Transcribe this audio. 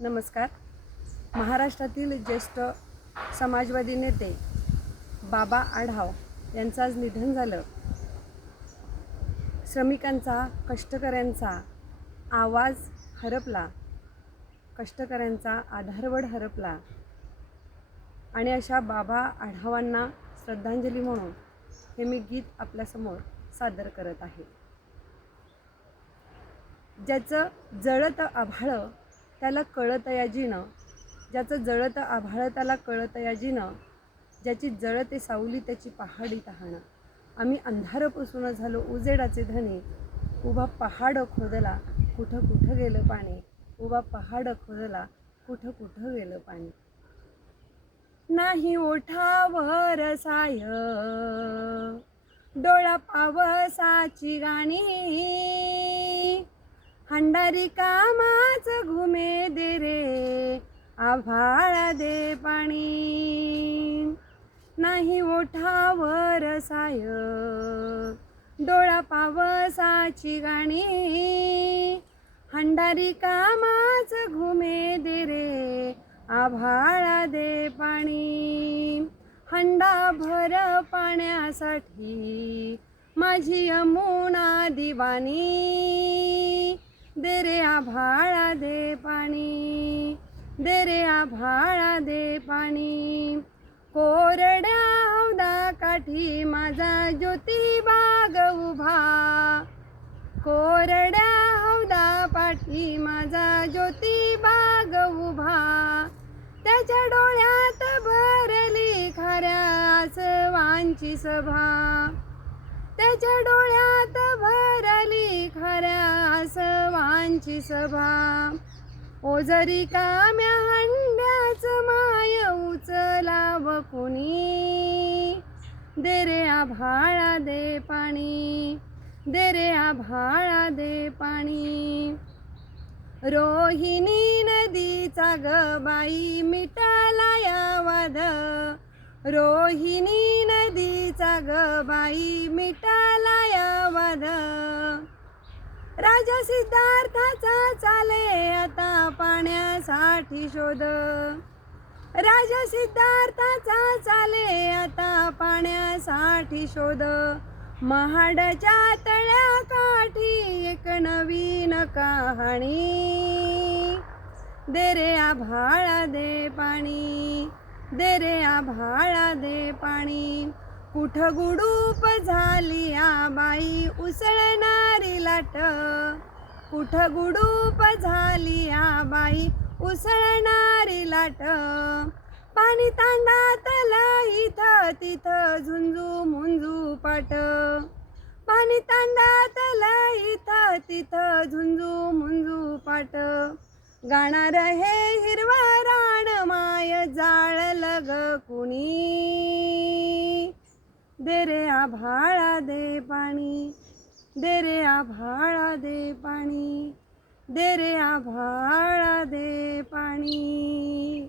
नमस्कार. महाराष्ट्रातील ज्येष्ठ समाजवादी नेते बाबा आढाव यांचं आज निधन झालं. श्रमिकांचा, कष्टकऱ्यांचा आवाज हरपला, कष्टकऱ्यांचा आधारवड हरपला आणि अशा बाबा आढावांना श्रद्धांजली म्हणून हे मी गीत आपल्यासमोर सादर करत आहे. ज्याचं जळतं आभाळ त्याला कळतं या जिणं, ज्याचं जळतं आभाळ त्याला कळतं या जिणं, ज्याची जळते सावली त्याची पहाडी तहाणं. आम्ही अंधार पुसून झालो उजेडाचे धनी, उभा पहाड खोदला कुठं कुठं गेलं पाणी, उभा पहाड खोदला कुठं कुठं गेलं पाणी. नाही ओठावर साय डोळा पावसाची गाणी, हंडारी कामाच घुमे दे रे आभाळा दे पाणी. नाही ओठावर साय डोळा पावसाची गाणी, हंडारी कामाच घुमे दे रे आभाळा दे पाणी. हंडा भर पाण्यासाठी माझी यमुना दिवानी, दे रे आभाळा दे पाणी, दे रे आभाळा दे पाणी. कोरड्या हौदा काठी माझा ज्योतिबा ग उभा, कोरड्या हौदा पाठी माझा ज्योतिबा ग उभा. त्याच्या डोळ्यात भरली खऱ्या आसवांची सभा, त्याच्या डोळ्यात भरली खऱ्या आसवांची सभा. ओझरी काम्या हंड्याचं माय उचलाव कुणी, दे रे आभाळा दे पाणी, दे रे आभाळा दे पाणी. रोहिणी नदीचा ग बाई मिटाला या वाद, रोहिणी नदीचा ग बाई मिटाला या वाद. राजा सिद्धार्थाचा चाले आता पाण्यासाठी शोध, राजा सिद्धार्थाचा चाले आता पाण्यासाठी शोध. महाडच्या तळ्या काठी एक नवीन कहाणी, दे रे आभाळा दे पाणी, दे रे आभाळा दे पाणी. कुठं गुडूप झाली आ बाई उसळणारी लाट, कुठं गुडूप झाली आ बाई उसळणारी लाट. पाणी तांडातलं इथं तिथं झुंजू मुंजू पाट, पाणी तांडातलं इथं तिथं झुंजू मुंजू पाट. गाणार हे हिरवा रान माय जाळलं ग कुणी, दे रे आभाळा दे पाणी, दे रे आभाळा दे पाणी, दे रे आभाळा दे पाणी.